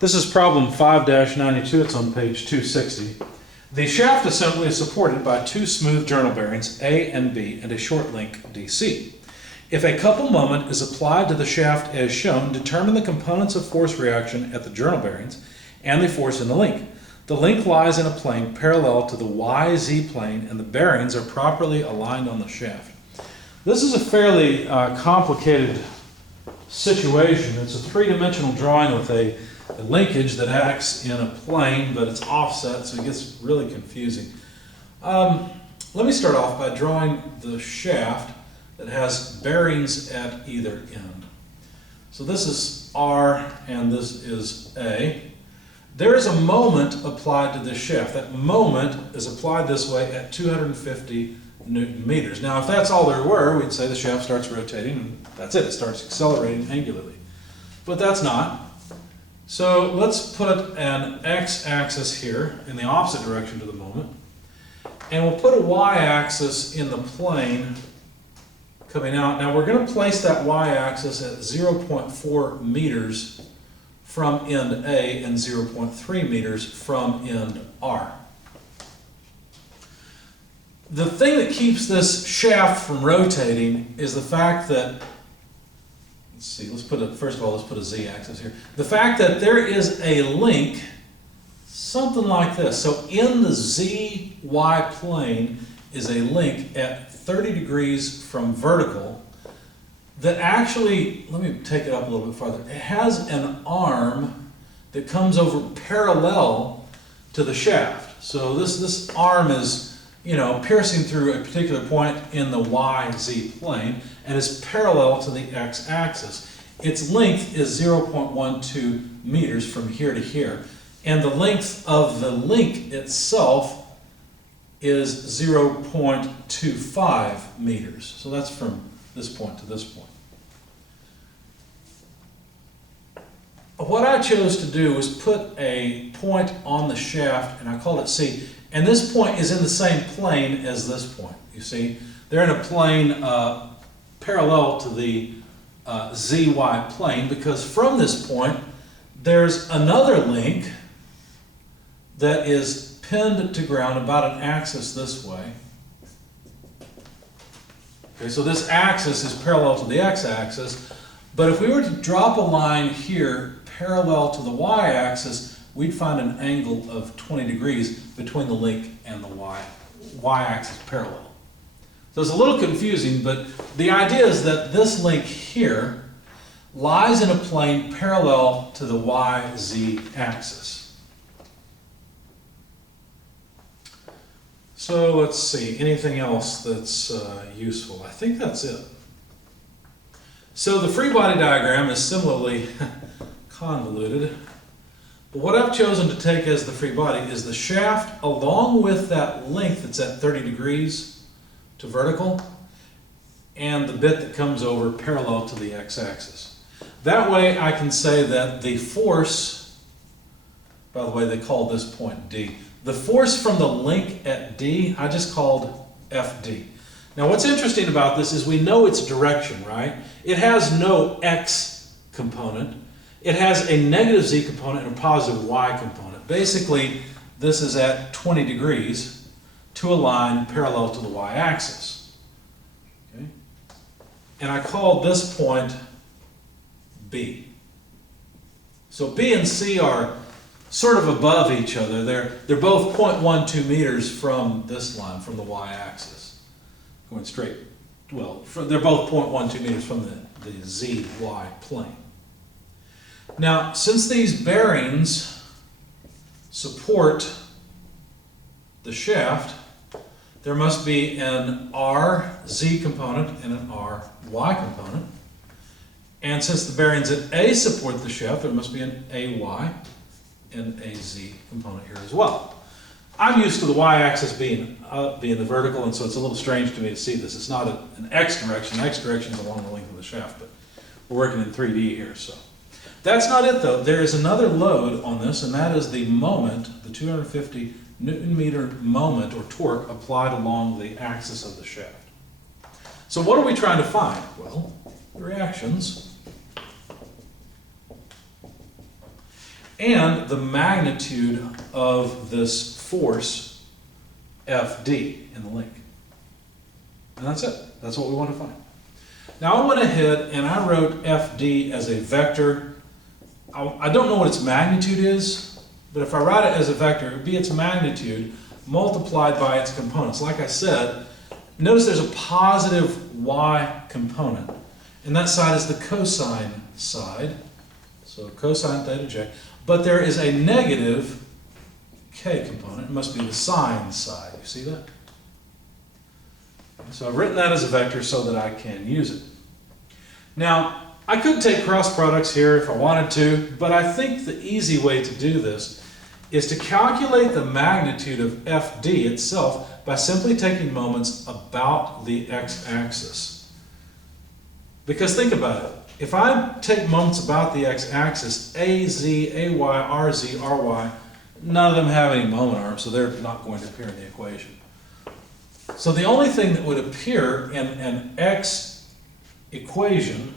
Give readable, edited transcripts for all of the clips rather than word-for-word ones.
This is problem 5-92, it's on page 260. The shaft assembly is supported by two smooth journal bearings, A and B, and a short link, DC. If a couple moment is applied to the shaft as shown, determine the components of force reaction at the journal bearings and the force in the link. The link lies in a plane parallel to the YZ plane and the bearings are properly aligned on the shaft. This is a fairly complicated situation. It's a three-dimensional drawing with a linkage that acts in a plane, but it's offset, so it gets really confusing. Let me start off by drawing the shaft that has bearings at either end. So this is R and this is A. There is a moment applied to this shaft. That moment is applied this way at 250 Newton meters. Now, if that's all there were, we'd say the shaft starts rotating and that's it. It starts accelerating angularly. But that's not. So let's put an x-axis here in the opposite direction to the moment. And we'll put a y-axis in the plane coming out. Now we're going to place that y-axis at 0.4 meters from end A and 0.3 meters from end R. The thing that keeps this shaft from rotating is the fact that, let's see, first of all, let's put a z-axis here. The fact that there is a link, something like this. So in the zy plane is a link at 30 degrees from vertical that actually, let me take it up a little bit farther. It has an arm that comes over parallel to the shaft. So this arm is, piercing through a particular point in the YZ plane and is parallel to the x-axis. Its length is 0.12 meters from here to here, and the length of the link itself is 0.25 meters. So that's from this point to this point. What I chose to do was put a point on the shaft, and I called it C. And this point is in the same plane as this point. You see, they're in a plane parallel to the ZY plane, because from this point there's another link that is pinned to ground about an axis this way. Okay, so this axis is parallel to the x-axis, but if we were to drop a line here parallel to the y-axis, we'd find an angle of 20 degrees between the link and the y-axis parallel. So it's a little confusing, but the idea is that this link here lies in a plane parallel to the YZ axis. So let's see, anything else that's useful? I think that's it. So the free body diagram is similarly convoluted. But what I've chosen to take as the free body is the shaft along with that length that's at 30 degrees to vertical and the bit that comes over parallel to the x-axis. That way I can say that the force, by the way they call this point D, the force from the link at D I just called FD. Now what's interesting about this is we know its direction, right? It has no x component. It has a negative z component and a positive y component. Basically, this is at 20 degrees to a line parallel to the y-axis. Okay? And I called this point B. So B and C are sort of above each other. They're both 0.12 meters from this line, from the y-axis. Going straight, well, they're both 0.12 meters from the zy plane. Now, since these bearings support the shaft, there must be an RZ component and an RY component. And since the bearings at A support the shaft, there must be an AY and AZ component here as well. I'm used to the y-axis being the vertical, and so it's a little strange to me to see this. It's not an x direction. The x direction is along the length of the shaft, but we're working in 3D here, so. That's not it though. There is another load on this, and that is the moment, the 250 Newton meter moment or torque applied along the axis of the shaft. So what are we trying to find? Well, the reactions. and the magnitude of this force, FD, in the link. And that's it. That's what we want to find. Now I went ahead and I wrote FD as a vector. I don't know what its magnitude is, but if I write it as a vector, it would be its magnitude multiplied by its components. Like I said, notice there's a positive y component, and that side is the cosine side, so cosine theta j, but there is a negative k component. It must be the sine side. You see that? So I've written that as a vector so that I can use it. Now, I could take cross products here if I wanted to, but I think the easy way to do this is to calculate the magnitude of FD itself by simply taking moments about the x-axis. Because think about it. If I take moments about the x-axis, AZ, AY, RZ, RY, none of them have any moment arms, so they're not going to appear in the equation. So the only thing that would appear in an x equation,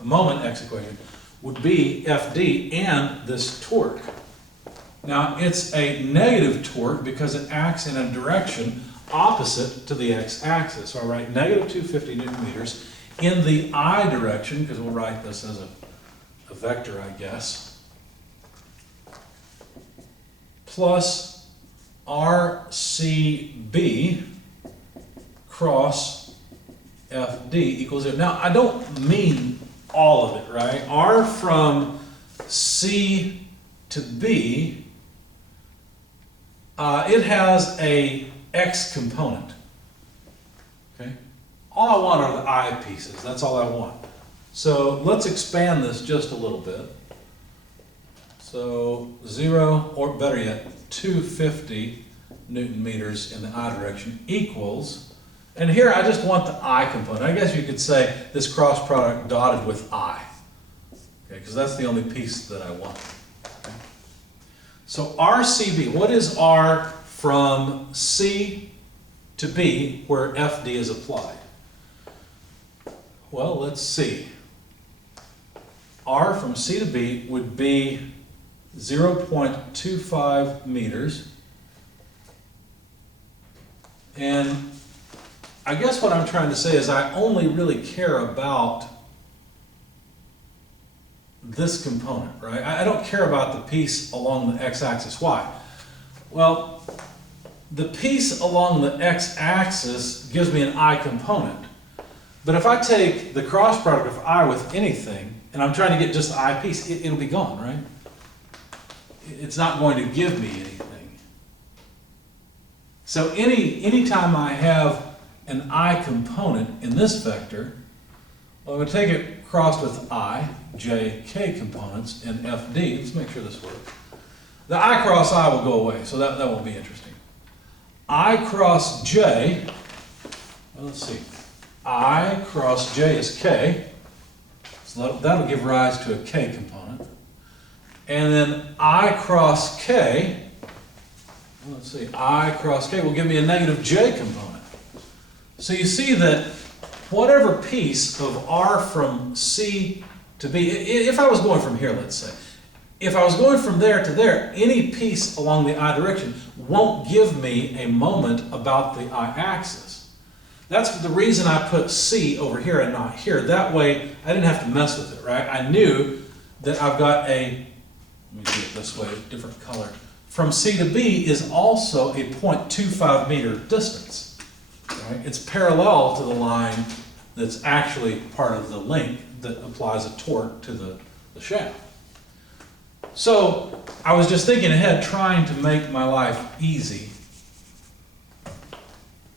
a moment x equation, would be FD and this torque. Now it's a negative torque because it acts in a direction opposite to the x-axis. So I write negative 250 Newton meters in the I direction, because we'll write this as a vector, I guess, plus RCB cross FD equals 0. Now, I don't mean all of it, right? R from C to B, it has a X component, okay? All I want are the I pieces. That's all I want. So let's expand this just a little bit. So 0, or better yet, 250 Newton meters in the I direction equals, and here I just want the I component. I guess you could say this cross product dotted with I, okay, because that's the only piece that I want. Okay. So RCB, what is R from C to B where FD is applied? Well, let's see. R from C to B would be 0.25 meters. And I guess what I'm trying to say is I only really care about this component, right? I don't care about the piece along the x-axis. Why? Well, the piece along the x-axis gives me an I component. But if I take the cross product of I with anything, and I'm trying to get just the I piece, it'll be gone, right? It's not going to give me anything. So anytime I have an I component in this vector, well, I'm going to take it crossed with I, J, K components in FD. Let's make sure this works. The I cross I will go away, so that won't be interesting. I cross J, well, let's see. I cross J is K, so that'll give rise to a K component. And then I cross K, well, let's see, I cross K will give me a negative J component. So you see that whatever piece of R from C to B, if I was going from here, let's say, if I was going from there to there, any piece along the I direction won't give me a moment about the I axis. That's the reason I put C over here and not here. That way, I didn't have to mess with it, right? I knew that I've got a, let me do it this way, different color. From C to B is also a 0.25 meter distance, right? It's parallel to the line that's actually part of the link that applies a torque to the shaft. So I was just thinking ahead, trying to make my life easy.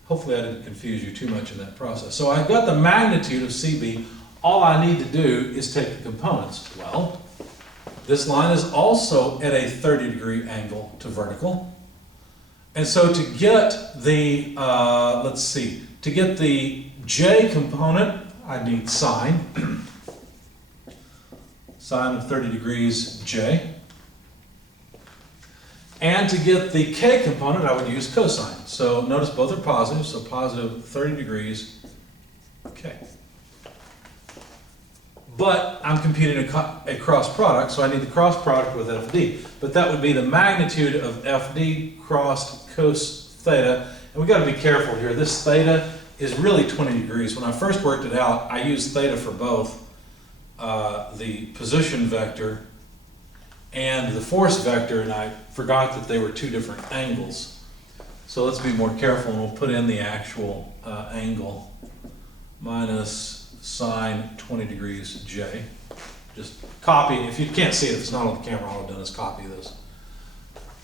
Hopefully I didn't confuse you too much in that process. So I've got the magnitude of CB. All I need to do is take the components. Well, this line is also at a 30-degree angle to vertical. And so to get the, let's see, to get the J component, I need sine. Sine of 30 degrees J. And to get the K component, I would use cosine. So notice both are positive, so positive 30 degrees K. But I'm computing a cross product, so I need the cross product with FD. But that would be the magnitude of FD crossed cos theta. And we got to be careful here. This theta is really 20 degrees. When I first worked it out, I used theta for both the position vector and the force vector, and I forgot that they were two different angles. So let's be more careful, and we'll put in the actual angle minus sine 20 degrees J. Just copy, if you can't see it, if it's not on the camera, all I've done is copy this.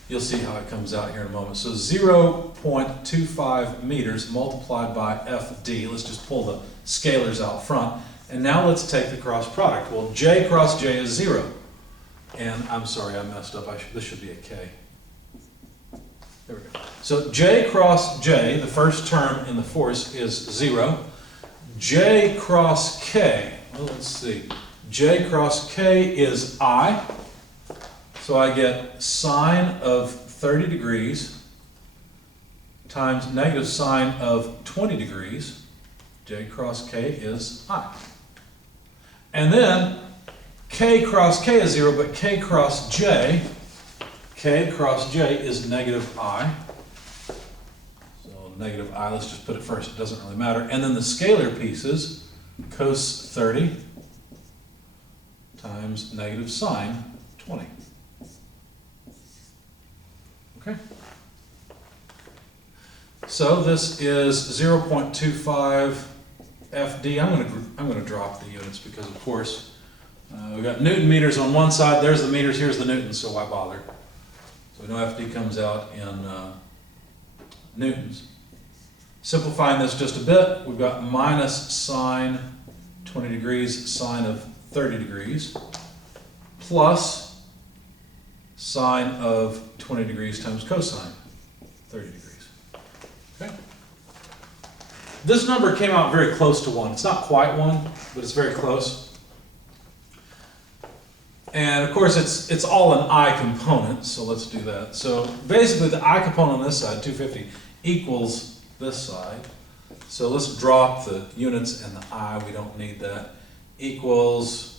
You'll see how it comes out here in a moment. So 0.25 meters multiplied by FD. Let's just pull the scalars out front. And now let's take the cross product. Well, J cross J is 0. And I'm sorry, I messed up. This should be a K. There we go. So J cross J, the first term in the force, is 0. J cross K, well, let's see. J cross K is I. So I get sine of 30 degrees times negative sine of 20 degrees. J cross K is I. And then K cross K is 0, but K cross J is negative I. So negative I, let's just put it first, it doesn't really matter. And then the scalar pieces, cos 30 times negative sine 20. Okay. So this is 0.25 FD. I'm going to drop the units because, of course, we've got Newton meters on one side. There's the meters. Here's the newtons. So why bother? So we know FD comes out in newtons. Simplifying this just a bit, we've got minus sine 20 degrees sine of 30 degrees plus sine of 20 degrees times cosine 30 degrees. Okay. This number came out very close to 1. It's not quite 1, but it's very close. And of course it's all an I component, so let's do that. So basically the I component on this side, 250, equals this side. So let's drop the units and the I, we don't need that, equals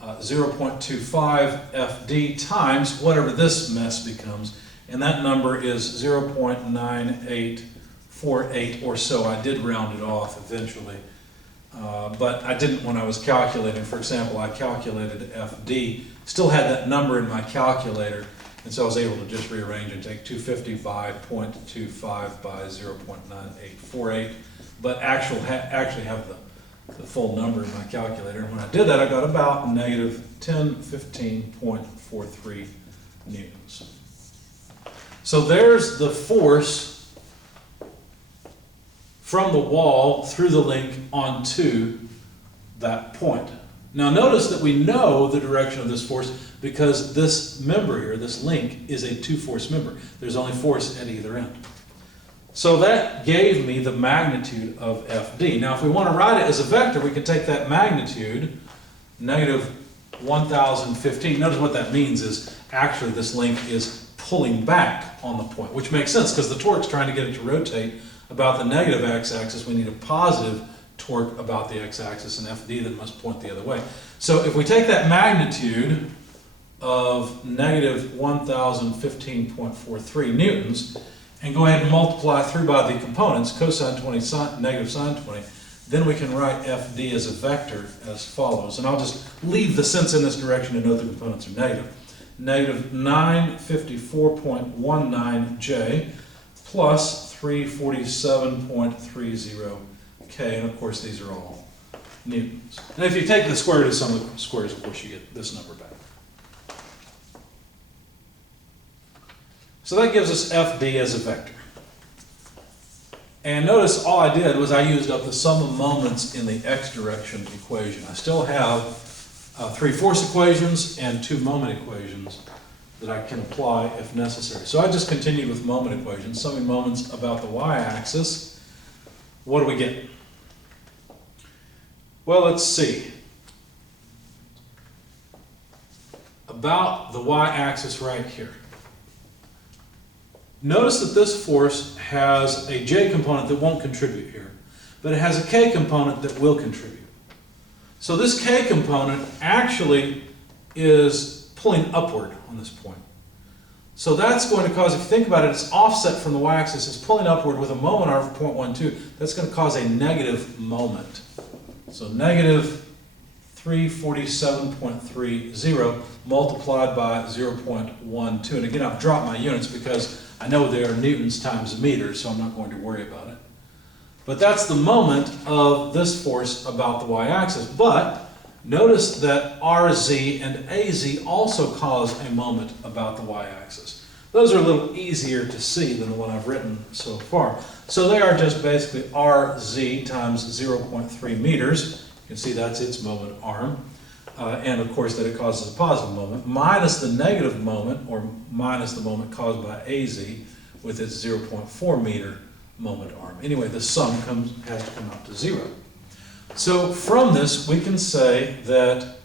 0.25 FD times whatever this mess becomes, and that number is 0.9848 or so. I did round it off eventually, but I didn't when I was calculating. For example, I calculated FD, still had that number in my calculator, and so I was able to just rearrange and take 255.25 by 0.9848, but actually have the full number in my calculator. And when I did that, I got about negative 1015.43 newtons. So there's the force from the wall through the link onto that point. Now notice that we know the direction of this force because this member here, this link, is a two-force member. There's only force at either end. So that gave me the magnitude of FD. Now if we want to write it as a vector, we can take that magnitude, negative 1015. Notice what that means is actually this link is pulling back on the point, which makes sense because the torque's trying to get it to rotate about the negative x-axis. We need a positive torque about the x-axis and FD that must point the other way. So if we take that magnitude of negative 1015.43 newtons and go ahead and multiply through by the components, cosine 20, negative sine 20, then we can write FD as a vector as follows. And I'll just leave the sense in this direction to note the components are negative. Negative 954.19 J plus 347.30 K, and of course these are all newtons. And if you take the square root of some of the squares, of course you get this number back. So that gives us FD as a vector. And notice all I did was I used up the sum of moments in the x direction equation. I still have 3 force equations and 2 moment equations that I can apply if necessary. So I just continued with moment equations, summing moments about the y-axis. What do we get? Well, let's see. About the y-axis right here. Notice that this force has a J component that won't contribute here, but it has a K component that will contribute. So this K component actually is pulling upward on this point. So that's going to cause, if you think about it, it's offset from the y-axis, it's pulling upward with a moment arm of 0.12. That's going to cause a negative moment. So negative 347.30 multiplied by 0.12. And again, I've dropped my units because I know they are newtons times meters, so I'm not going to worry about it. But that's the moment of this force about the y-axis. But notice that RZ and AZ also cause a moment about the y-axis. Those are a little easier to see than what I've written so far. So they are just basically RZ times 0.3 meters. You can see that's its moment arm. And of course that it causes a positive moment, minus the negative moment, or minus the moment caused by AZ with its 0.4 meter moment arm. Anyway, the sum has to come out to 0. So from this, we can say that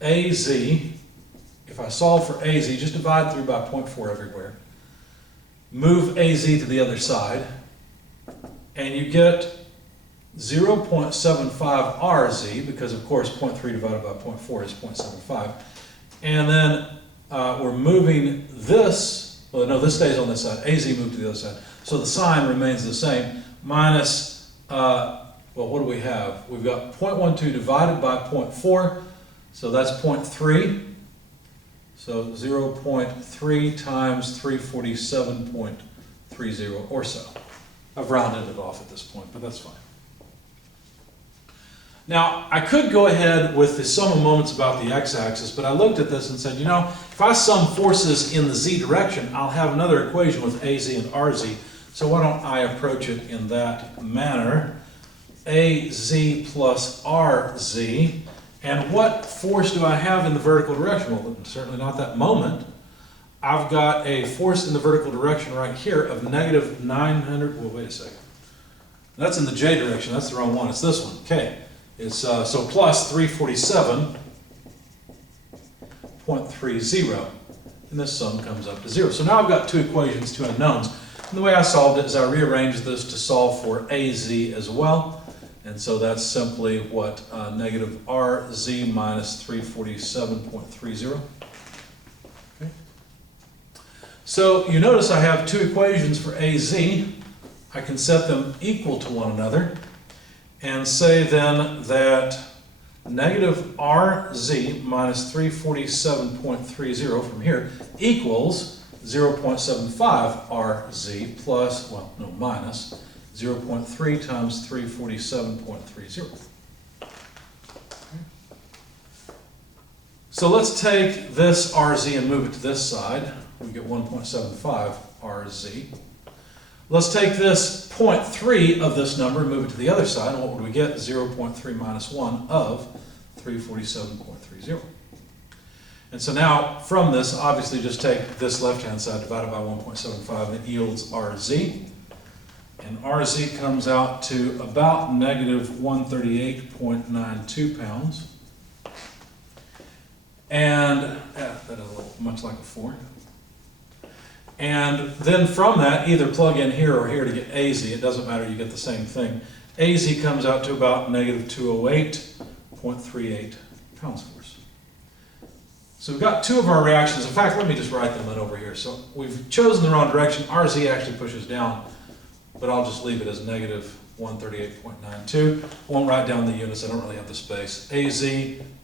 AZ, if I solve for AZ, just divide through by 0.4 everywhere, move AZ to the other side, and you get 0.75 RZ, because of course 0.3 divided by 0.4 is 0.75. And then we're moving this, well no, this stays on this side, AZ moved to the other side. So the sign remains the same, minus, well, what do we have? We've got 0.12 divided by 0.4, so that's 0.3. So 0.3 times 347.30 or so. I've rounded it off at this point, but that's fine. Now, I could go ahead with the sum of moments about the x-axis, but I looked at this and said, you know, if I sum forces in the z direction, I'll have another equation with AZ and RZ. So why don't I approach it in that manner? AZ plus RZ. And what force do I have in the vertical direction? Well, certainly not that moment. I've got a force in the vertical direction right here of negative 900, well, wait a second. That's in the j direction, that's the wrong one, it's this one, K. It's so plus 347.30, and this sum comes up to 0. So now I've got two equations, two unknowns. And the way I solved it is I rearranged this to solve for AZ as well. And so that's simply what negative RZ minus 347.30. Okay. So you notice I have two equations for AZ. I can set them equal to one another and say then that negative RZ minus 347.30 from here equals 0.75 RZ plus, well, no, minus 0.3 times 347.30. So let's take this RZ and move it to this side. We get 1.75 RZ. Let's take this 0.3 of this number and move it to the other side, and what would we get? 0.3 minus 1 of 347.30. And so now, from this, obviously just take this left-hand side divided by 1.75, and it yields RZ. And RZ comes out to about negative 138.92 pounds. And that is a little, much like a 4. And then from that, either plug in here or here to get AZ. It doesn't matter, you get the same thing. AZ comes out to about negative 208.38 pounds force. So we've got two of our reactions. In fact, let me just write them in over here. So we've chosen the wrong direction. RZ actually pushes down, but I'll just leave it as negative 138.92. I won't write down the units, I don't really have the space. AZ,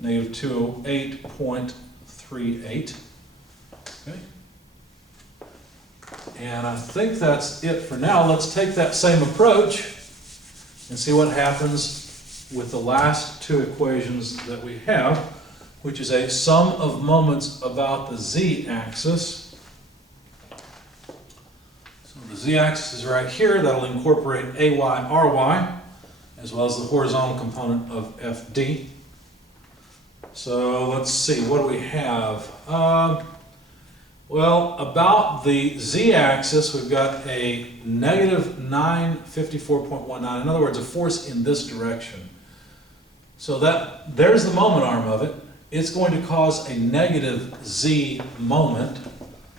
negative 208.38. Okay. And I think that's it for now. Let's take that same approach and see what happens with the last two equations that we have, which is a sum of moments about the z-axis. So the z-axis is right here. That'll incorporate AY, RY, as well as the horizontal component of FD. So let's see, what do we have? Well, about the z-axis, we've got a negative 954.19. In other words, a force in this direction. So there's the moment arm of it. It's going to cause a negative z moment.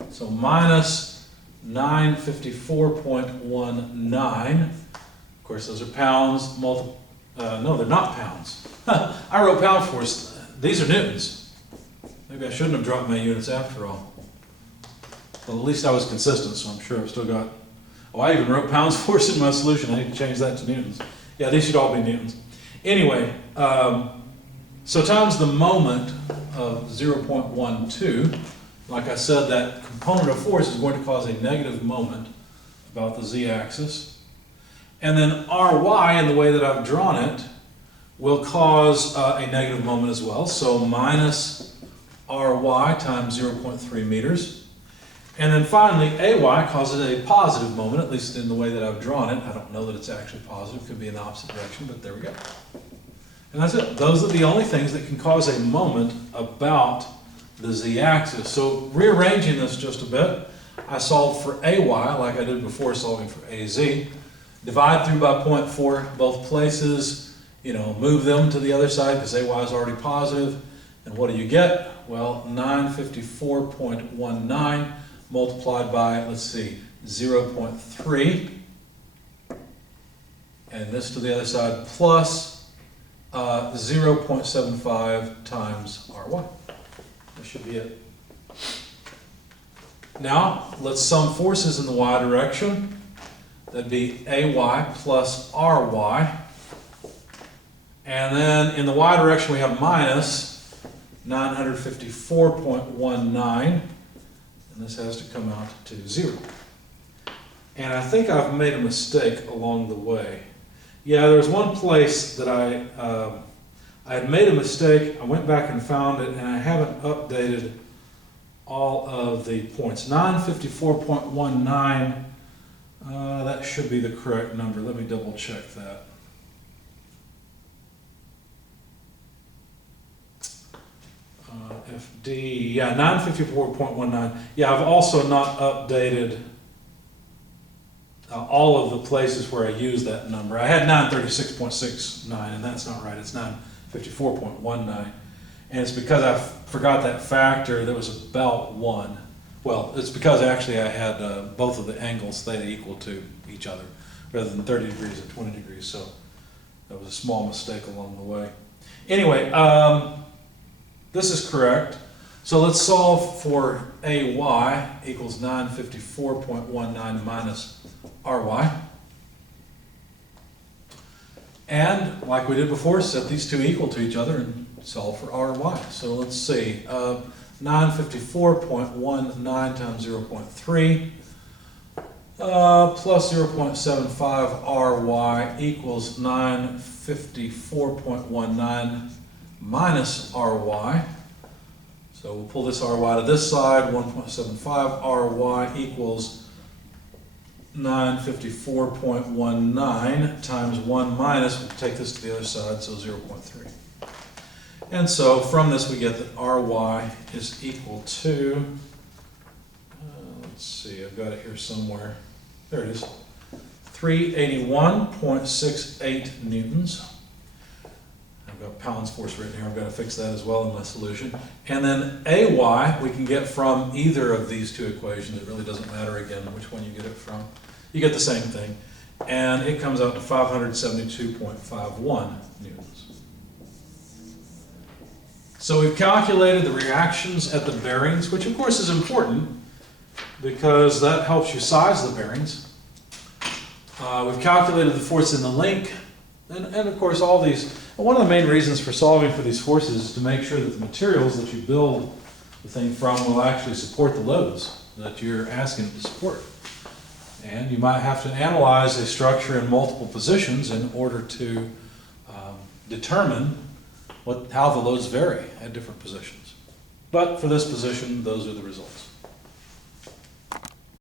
So minus 954.19. Of course, those are pounds. No, they're not pounds. I wrote pound force. These are newtons. Maybe I shouldn't have dropped my units after all. Well, at least I was consistent, so I'm sure I've still got... Oh, I even wrote pounds force in my solution. I need to change that to newtons. Yeah, these should all be newtons. Anyway, so times the moment of 0.12, like I said, that component of force is going to cause a negative moment about the z-axis. And then Ry, in the way that I've drawn it, will cause a negative moment as well. So minus Ry times 0.3 meters. And then finally, Ay causes a positive moment, at least in the way that I've drawn it. I don't know that it's actually positive. It could be in the opposite direction, but there we go. And that's it. Those are the only things that can cause a moment about the z-axis. So rearranging this just a bit, I solved for Ay like I did before solving for Az. Divide through by 0.4 both places, move them to the other side because Ay is already positive. And what do you get? Well, 954.19 multiplied by, let's see, 0.3. And this to the other side plus 0.75 times Ry. That should be it. Now, let's sum forces in the y direction. That'd be Ay plus Ry. And then in the y direction we have minus 954.19. And this has to come out to 0. And I think I've made a mistake along the way. Yeah, there's one place that I had made a mistake. I went back and found it, and I haven't updated all of the points. 954.19, that should be the correct number. Let me double check that. FD, yeah, 954.19. Yeah, I've also not updated all of the places where I use that number. I had 936.69, and that's not right. It's 954.19. And it's because I forgot that factor that was about 1. Well, it's because actually I had both of the angles theta equal to each other, rather than 30 degrees and 20 degrees. So that was a small mistake along the way. Anyway, this is correct. So let's solve for Ay equals 954.19 minus Ry. And like we did before, set these two equal to each other and solve for Ry. So let's see, 954.19 times 0.3 plus 0.75 Ry equals 954.19 minus Ry. So we'll pull this Ry to this side, 1.75 Ry equals 954.19 times 1 minus, we'll take this to the other side, so 0.3. And so from this we get that Ry is equal to, let's see, I've got it here somewhere. There it is, 381.68 newtons. I've got pounds force written here. I've got to fix that as well in my solution. And then Ay we can get from either of these two equations. It really doesn't matter again which one you get it from. You get the same thing. And it comes out to 572.51 newtons. So we've calculated the reactions at the bearings, which of course is important because that helps you size the bearings. We've calculated the force in the link. And of course all these, one of the main reasons for solving for these forces is to make sure that the materials that you build the thing from will actually support the loads that you're asking it to support. And you might have to analyze a structure in multiple positions in order to determine how the loads vary at different positions. But for this position, those are the results.